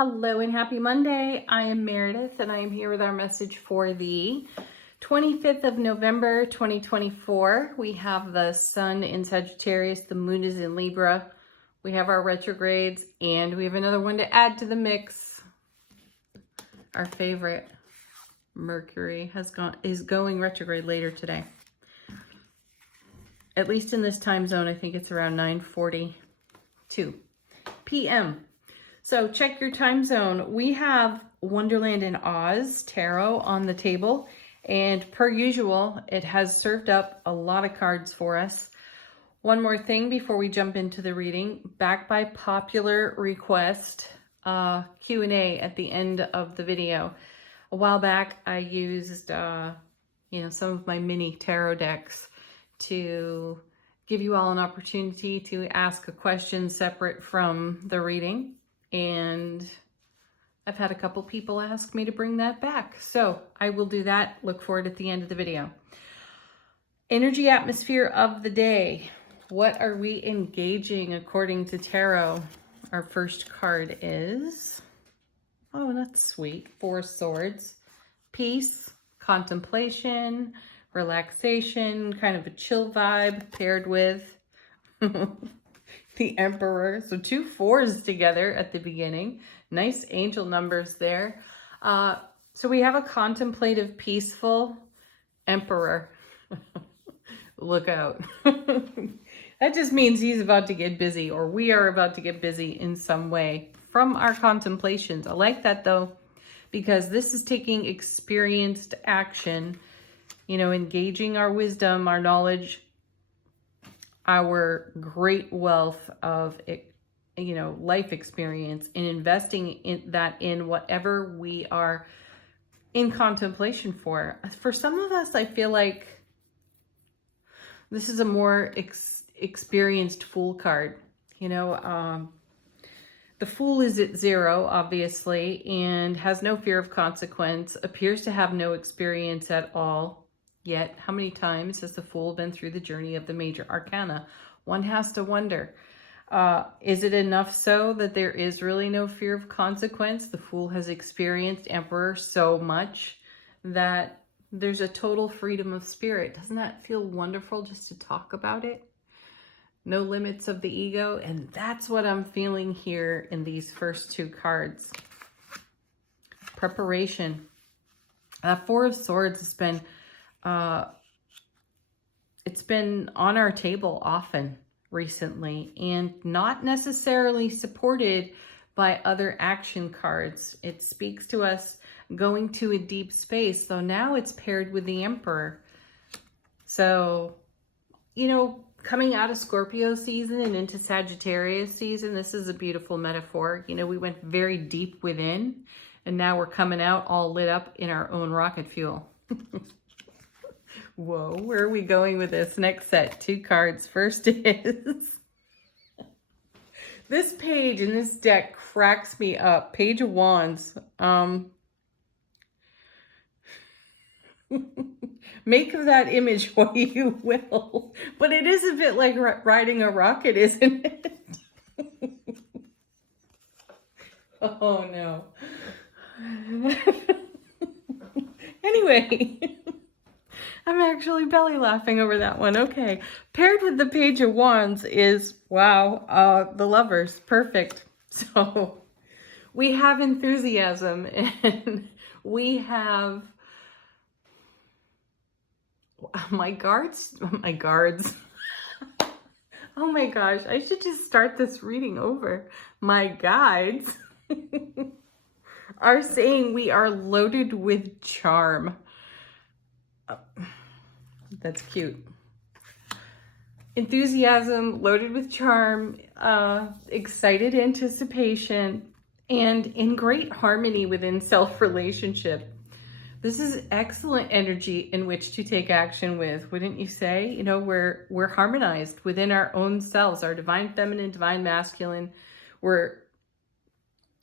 Hello and happy Monday. I am Meredith and I am here with our message for the 25th of November, 2024. We have the sun in Sagittarius, the moon is in Libra. We have our retrogrades and we have another one to add to the mix. Our favorite, Mercury, is going retrograde later today. At least in this time zone, I think it's around 9:42 p.m. So check your time zone. We have Wonderland in Oz Tarot on the table. And per usual, it has served up a lot of cards for us. One more thing before we jump into the reading. Back by popular request, Q&A at the end of the video. A while back, I used some of my mini tarot decks to give you all an opportunity to ask a question separate from the reading. And I've had a couple people ask me to bring that back. So I will do that. Look for it at the end of the video. Energy atmosphere of the day. What are we engaging according to tarot? Our first card is, oh, that's sweet. 4 Swords. Peace, contemplation, relaxation, kind of a chill vibe paired with the Emperor. So 2 4s together at the beginning. Nice angel numbers there. So we have a contemplative, peaceful Emperor. Look out. That just means he's about to get busy, or we are about to get busy in some way from our contemplations. I like that though, because this is taking experienced action, engaging our wisdom, our knowledge, our great wealth of, life experience, and investing in whatever we are in contemplation for. For some of us, I feel like this is a more experienced Fool card. The Fool is at 0, obviously, and has no fear of consequence, appears to have no experience at all. Yet, how many times has the Fool been through the journey of the major arcana? One has to wonder, is it enough so that there is really no fear of consequence? The Fool has experienced Emperor so much that there's a total freedom of spirit. Doesn't that feel wonderful just to talk about it? No limits of the ego. And that's what I'm feeling here in these first 2 cards. Preparation. 4 of Swords has been... it's been on our table often recently and not necessarily supported by other action cards. It speaks to us going to a deep space, though now it's paired with the Emperor. So, coming out of Scorpio season and into Sagittarius season, this is a beautiful metaphor. We went very deep within and now we're coming out all lit up in our own rocket fuel. Whoa, where are we going with this? Next set, 2 cards. First is this page in this deck cracks me up. Page of Wands. Make of that image what you will, but it is a bit like riding a rocket, isn't it? Oh no. Anyway. I'm actually belly laughing over that one. Okay. Paired with the Page of Wands is, wow, the Lovers. Perfect. So we have enthusiasm and we have my guards. Oh my gosh. I should just start this reading over. My guides are saying we are loaded with charm. That's cute. Enthusiasm, loaded with charm, excited anticipation, and in great harmony within self-relationship. This is excellent energy in which to take action with, wouldn't you say? We're harmonized within our own selves, our divine feminine, divine masculine. We're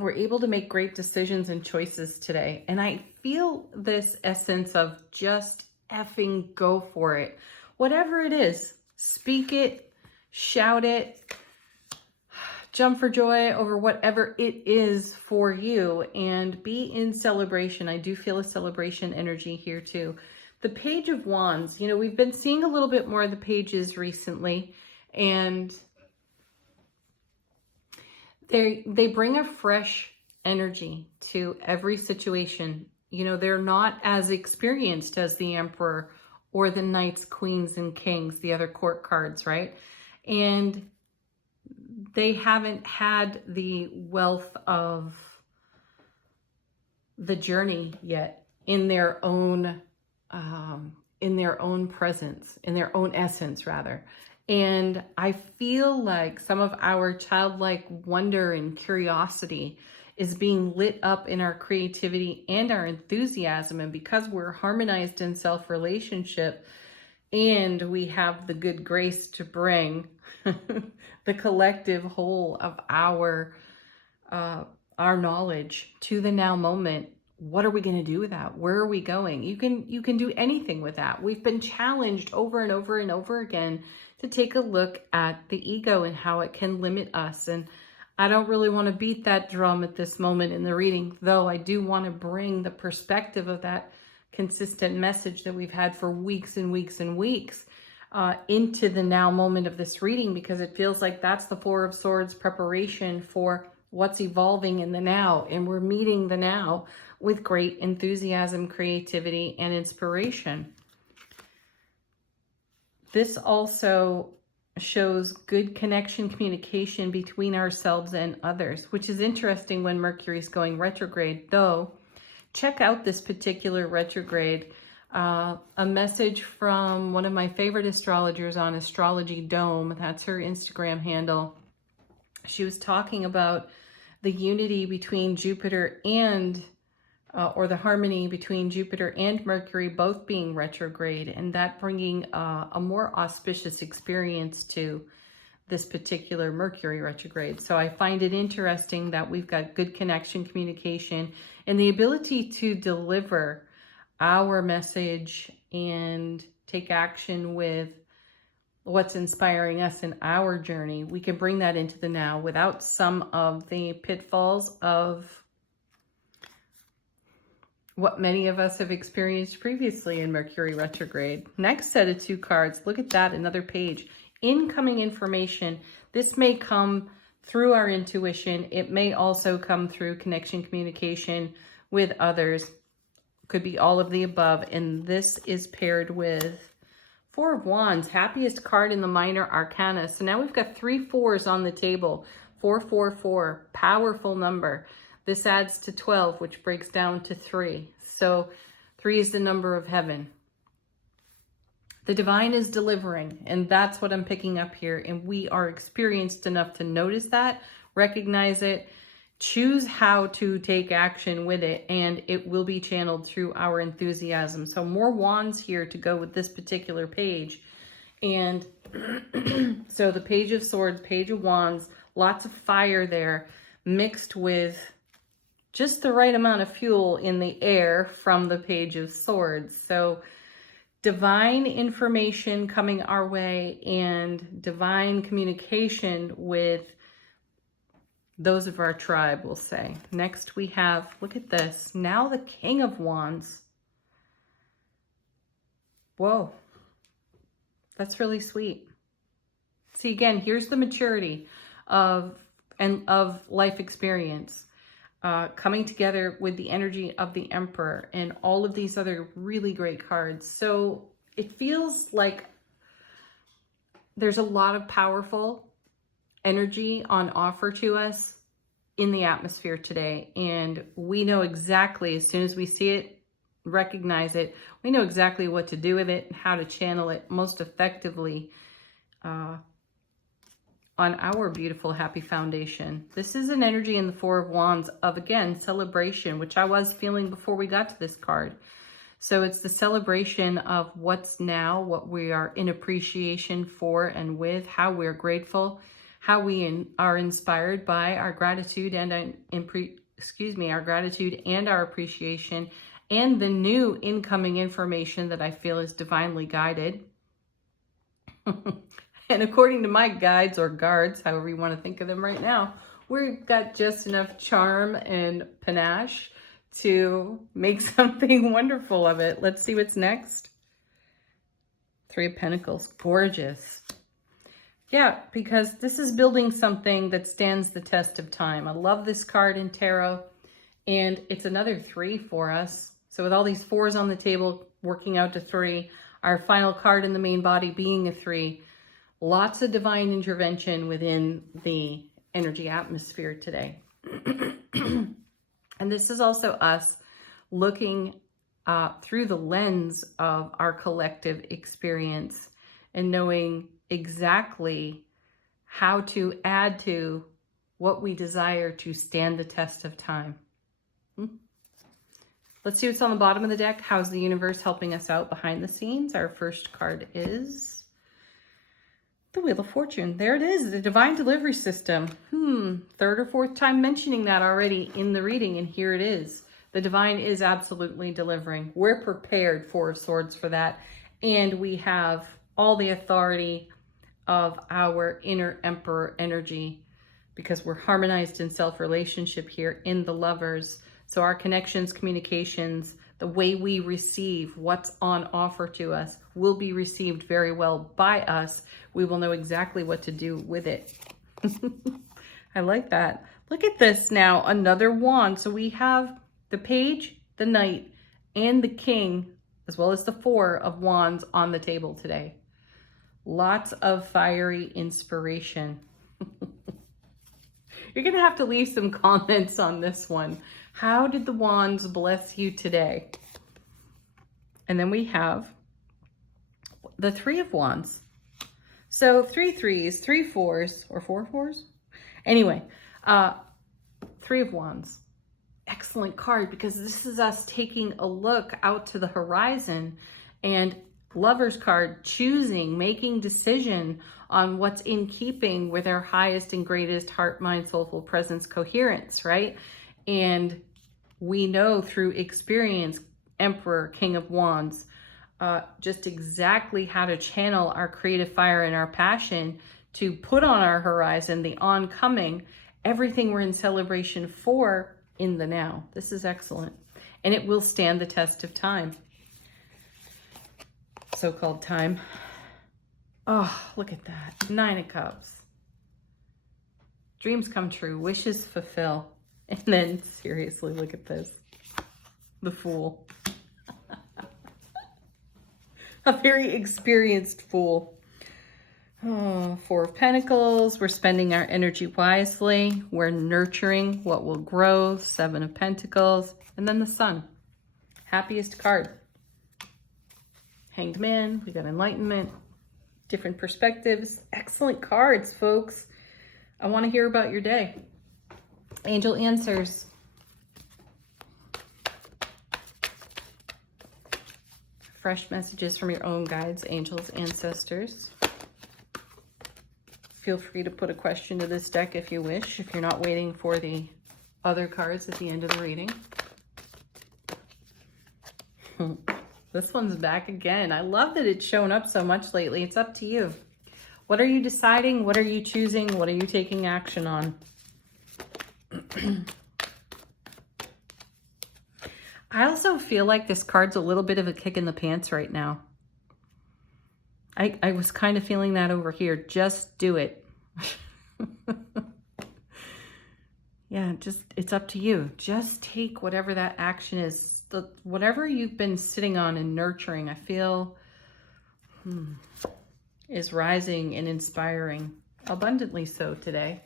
able to make great decisions and choices today. And I feel this essence of just effing go for it. Whatever it is, speak it, shout it, jump for joy over whatever it is for you and be in celebration. I do feel a celebration energy here too. The Page of Wands, you know, we've been seeing a little bit more of the pages recently, and they bring a fresh energy to every situation. You know, they're not as experienced as the Emperor or the Knights, Queens, and Kings, the other court cards, right? And they haven't had the wealth of the journey yet in their own presence, in their own essence, rather. And I feel like some of our childlike wonder and curiosity is being lit up in our creativity and our enthusiasm. And because we're harmonized in self-relationship and we have the good grace to bring the collective whole of our knowledge to the now moment, what are we going to do with that? Where are we going? You can do anything with that. We've been challenged over and over and over again to take a look at the ego and how it can limit us. And I don't really want to beat that drum at this moment in the reading, though I do want to bring the perspective of that consistent message that we've had for weeks and weeks and weeks into the now moment of this reading, because it feels like that's the Four of Swords preparation for what's evolving in the now. And we're meeting the now with great enthusiasm, creativity, and inspiration. This also shows good connection, communication between ourselves and others, which is interesting when Mercury's going retrograde. Though, check out this particular retrograde. A message from one of my favorite astrologers on Astrology Dome. That's her Instagram handle. She was talking about the unity between Jupiter and or the harmony between Jupiter and Mercury both being retrograde, and that bringing a more auspicious experience to this particular Mercury retrograde. So I find it interesting that we've got good connection, communication, and the ability to deliver our message and take action with what's inspiring us in our journey. We can bring that into the now without some of the pitfalls of what many of us have experienced previously in Mercury retrograde. Next set of two cards, look at that, another page. Incoming information. This may come through our intuition. It may also come through connection, communication with others. Could be all of the above. And this is paired with Four of Wands, happiest card in the minor arcana. So now we've got 3 4s on the table. 444, powerful number. This adds to 12, which breaks down to 3. So 3 is the number of heaven. The divine is delivering, and that's what I'm picking up here. And we are experienced enough to notice that, recognize it, choose how to take action with it, and it will be channeled through our enthusiasm. So more wands here to go with this particular page. And so the Page of Swords, Page of Wands, lots of fire there, mixed with just the right amount of fuel in the air from the Page of Swords. So divine information coming our way and divine communication with those of our tribe, we'll say. Next we have, look at this, now the King of Wands. Whoa, that's really sweet. See, again, here's the maturity of life experience. Coming together with the energy of the Emperor and all of these other really great cards. So it feels like there's a lot of powerful energy on offer to us in the atmosphere today. And we know exactly, as soon as we see it, recognize it, we know exactly what to do with it and how to channel it most effectively on our beautiful, happy foundation. This is an energy in the Four of Wands of, again, celebration, which I was feeling before we got to this card. So it's the celebration of what's now, what we are in appreciation for and with, how we're grateful, how we are inspired by our gratitude and our gratitude and our appreciation, and the new incoming information that I feel is divinely guided. And according to my guides or guards, however you want to think of them right now, we've got just enough charm and panache to make something wonderful of it. Let's see what's next. Three of Pentacles, gorgeous. Yeah, because this is building something that stands the test of time. I love this card in tarot, and it's another 3 for us. So with all these 4s on the table, working out to 3, our final card in the main body being a 3, lots of divine intervention within the energy atmosphere today. And this is also us looking through the lens of our collective experience and knowing exactly how to add to what we desire to stand the test of time. Let's see what's on the bottom of the deck. How's the universe helping us out behind the scenes? Our first card is the Wheel of Fortune. There it is, the Divine Delivery System. Third or fourth time mentioning that already in the reading, and here it is. The divine is absolutely delivering. We're prepared, Four of Swords, for that. And we have all the authority of our inner emperor energy because we're harmonized in self-relationship here in the Lovers. So our connections, communications, the way we receive what's on offer to us will be received very well by us. We will know exactly what to do with it. I like that. Look at this now, another wand. So we have the Page, the Knight, and the King, as well as the 4 of Wands on the table today. Lots of fiery inspiration. You're going to have to leave some comments on this one. How did the Wands bless you today? And then we have the 3 of Wands. So 3 3s, 3 4s, or 4 4s? Anyway, 3 of Wands. Excellent card, because this is us taking a look out to the horizon, and Lover's card, choosing, making decision on what's in keeping with our highest and greatest heart, mind, soulful presence coherence, right? And we know through experience, Emperor, King of Wands, just exactly how to channel our creative fire and our passion to put on our horizon the oncoming, everything we're in celebration for in the now. This is excellent. And it will stand the test of time. So-called time. Oh, look at that. 9 of Cups. Dreams come true. Wishes fulfill. And then, seriously, look at this. The Fool. A very experienced fool. Oh, 4 of Pentacles. We're spending our energy wisely. We're nurturing what will grow. 7 of Pentacles. And then the Sun. Happiest card. Hanged Man. We got Enlightenment. Different perspectives. Excellent cards, folks. I want to hear about your day. Angel answers. Fresh messages from your own guides, angels, ancestors. Feel free to put a question to this deck if you wish, if you're not waiting for the other cards at the end of the reading. This one's back again. I love that it's shown up so much lately. It's up to you. What are you deciding? What are you choosing? What are you taking action on? I also feel like this card's a little bit of a kick in the pants right now. I was kind of feeling that over here. Just do it. Yeah, just, it's up to you. Just take whatever that action is. Whatever you've been sitting on and nurturing, I feel is rising and inspiring. Abundantly so today.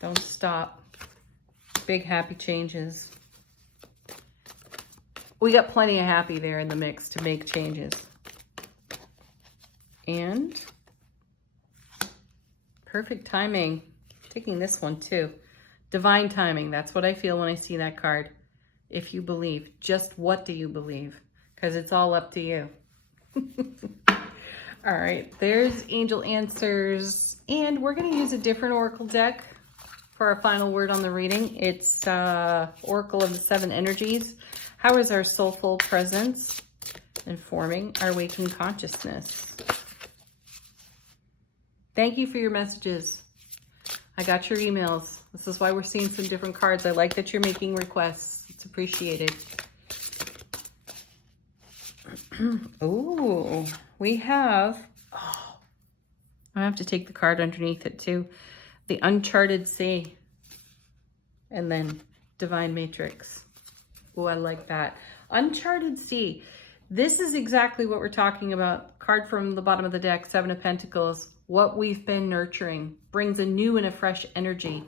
Don't stop. Big happy changes. We got plenty of happy there in the mix to make changes. And perfect timing. Taking this one too. Divine timing. That's what I feel when I see that card. If you believe. Just what do you believe? Because it's all up to you. All right. There's Angel Answers. And we're going to use a different Oracle deck for our final word on the reading. It's Oracle of the 7 Energies. How is our soulful presence informing our waking consciousness. Thank you for your messages. I got your emails. This is why we're seeing some different cards. I like that you're making requests. It's appreciated. Oh, we have, I have to take the card underneath it too. The Uncharted Sea. And then Divine Matrix. Oh, I like that. Uncharted Sea. This is exactly what we're talking about. Card from the bottom of the deck, Seven of Pentacles. What we've been nurturing brings a new and a fresh energy.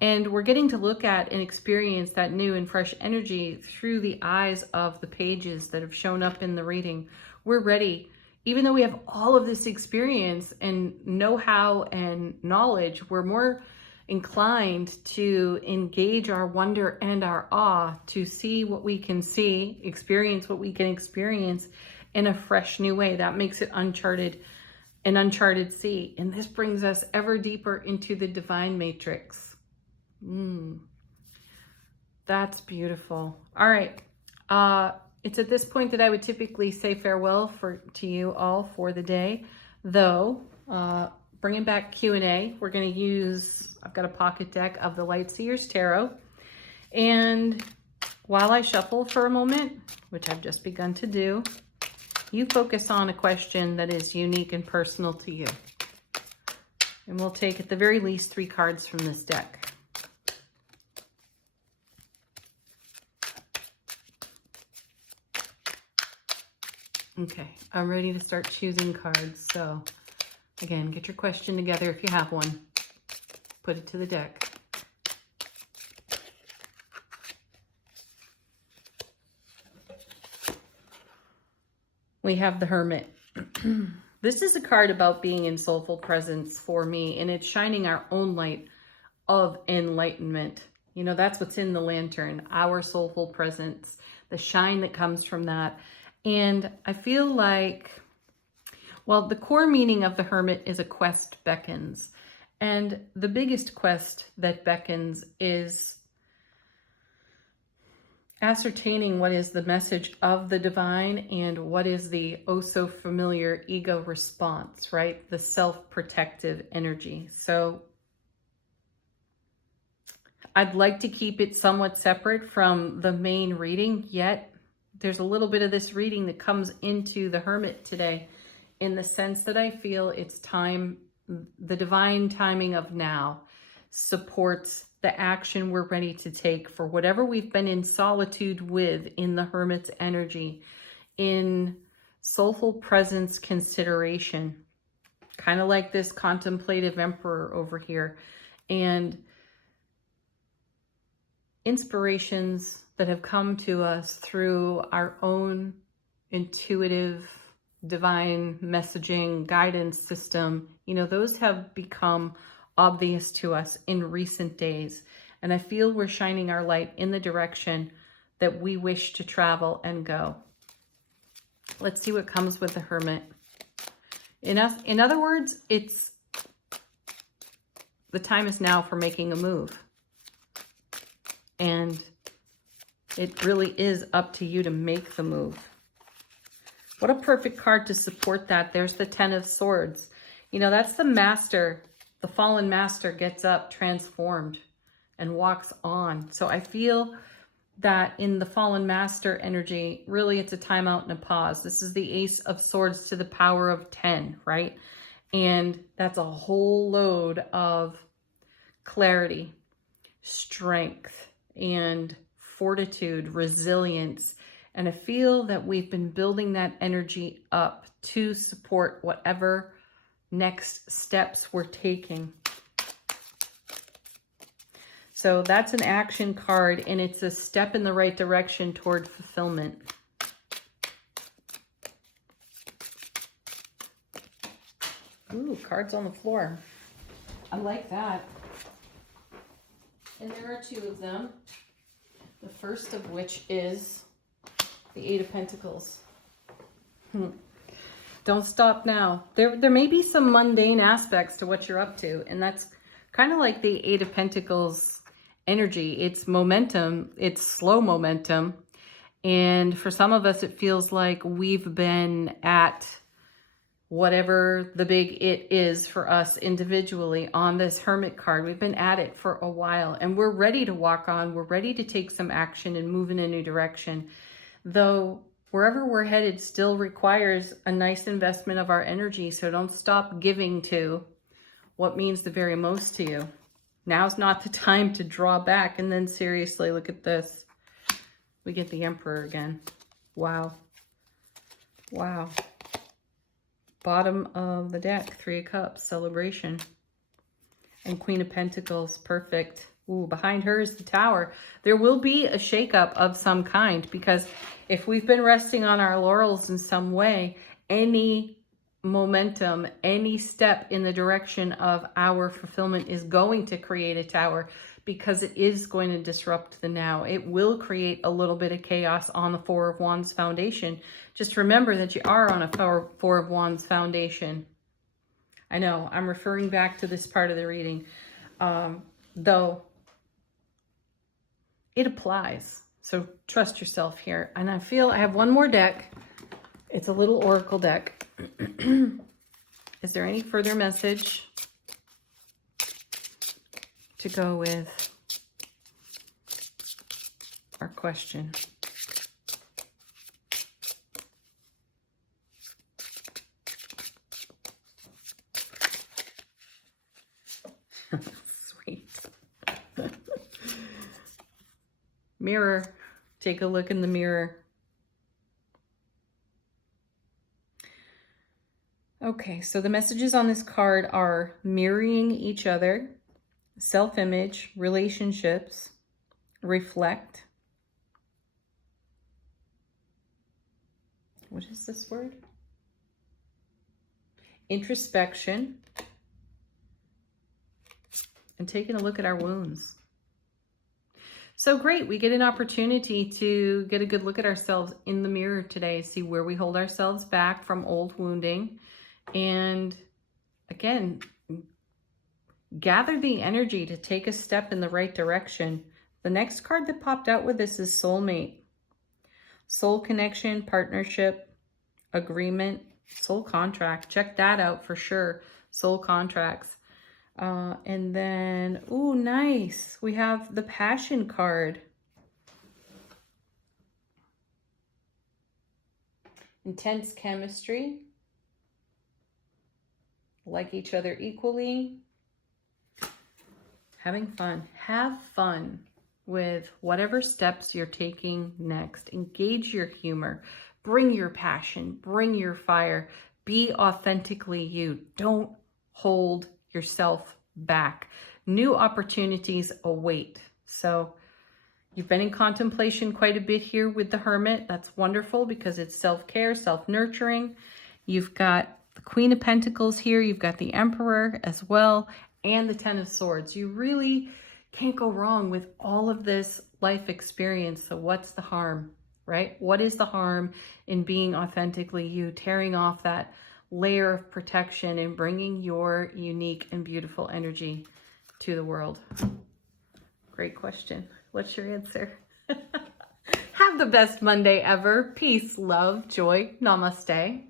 And we're getting to look at and experience that new and fresh energy through the eyes of the pages that have shown up in the reading. We're ready. Even though we have all of this experience and know-how and knowledge, we're more inclined to engage our wonder and our awe to see what we can see, experience what we can experience in a fresh new way. That makes it an uncharted sea. And this brings us ever deeper into the divine matrix. That's beautiful. All right. It's at this point that I would typically say farewell to you all for the day, though. Bringing back Q&A, we're going to use, I've got a pocket deck of the Lightseers Tarot. And while I shuffle for a moment, which I've just begun to do, you focus on a question that is unique and personal to you. And we'll take at the very least 3 cards from this deck. Okay, I'm ready to start choosing cards. So again, get your question together if you have one. Put it to the deck. We have the Hermit. This is a card about being in soulful presence for me, and it's shining our own light of enlightenment. You know, that's what's in the lantern, our soulful presence, the shine that comes from that. And I feel like, well, the core meaning of the Hermit is a quest beckons. And the biggest quest that beckons is ascertaining what is the message of the divine and what is the oh so familiar ego response, right? The self-protective energy. So I'd like to keep it somewhat separate from the main reading, yet there's a little bit of this reading that comes into the Hermit today in the sense that I feel it's time, the divine timing of now supports the action we're ready to take for whatever we've been in solitude with in the Hermit's energy, in soulful presence consideration, kind of like this contemplative emperor over here, and inspirations that have come to us through our own intuitive divine messaging guidance system. You know, those have become obvious to us in recent days. And I feel we're shining our light in the direction that we wish to travel and go. Let's see what comes with the Hermit. In other words, it's the time is now for making a move. And it really is up to you to make the move. What a perfect card to support that. There's the Ten of Swords. You know, that's the master. The fallen master gets up, transformed, and walks on. So I feel that in the fallen master energy, really it's a time out and a pause. This is the Ace of Swords to the power of 10, right? And that's a whole load of clarity, strength, and fortitude, resilience. And I feel that we've been building that energy up to support whatever next steps we're taking. So that's an action card, and it's a step in the right direction toward fulfillment. Ooh, cards on the floor. I like that. And there are 2 of them. The first of which is the Eight of Pentacles. Don't stop now. There may be some mundane aspects to what you're up to, and that's kind of like the Eight of Pentacles energy. It's momentum, it's slow momentum, And for some of us, it feels like we've been at whatever the big it is for us individually on this Hermit card. We've been at it for a while and we're ready to walk on. We're ready to take some action and move in a new direction. Though wherever we're headed still requires a nice investment of our energy. So don't stop giving to what means the very most to you. Now's not the time to draw back. And then seriously, look at this. We get the Emperor again. Wow. Wow. Bottom of the deck, 3 of Cups, celebration. And Queen of Pentacles, perfect. Ooh, behind her is the Tower. There will be a shakeup of some kind, because if we've been resting on our laurels in some way, any momentum, any step in the direction of our fulfillment is going to create a tower, because it is going to disrupt the now. It will create a little bit of chaos on the 4 of Wands foundation. Just remember that you are on a 4 of Wands foundation. I know, I'm referring back to this part of the reading, though it applies. So trust yourself here. And I feel I have one more deck. It's a little oracle deck. Is there any further message to go with our question? Sweet. Mirror. Take a look in the mirror. Okay, so the messages on this card are mirroring each other, self-image, relationships, reflect. What is this word? Introspection. And taking a look at our wounds. So great, we get an opportunity to get a good look at ourselves in the mirror today, see where we hold ourselves back from old wounding. And again, gather the energy to take a step in the right direction. The next card that popped out with this is soulmate. Soul connection, partnership, agreement, soul contract. Check that out for sure. Soul contracts. And then, ooh, nice. We have the passion card. Intense chemistry. Like each other equally. Having fun. Have fun with whatever steps you're taking next. Engage your humor. Bring your passion. Bring your fire. Be authentically you. Don't hold yourself back. New opportunities await. So you've been in contemplation quite a bit here with the Hermit. That's wonderful because it's self-care, self-nurturing. You've got the Queen of Pentacles here. You've got the Emperor as well, and the Ten of Swords. You really can't go wrong with all of this life experience. So what's the harm, right? What is the harm in being authentically you, tearing off that layer of protection and bringing your unique and beautiful energy to the world? Great question. What's your answer? Have the best Monday ever. Peace, love, joy. Namaste.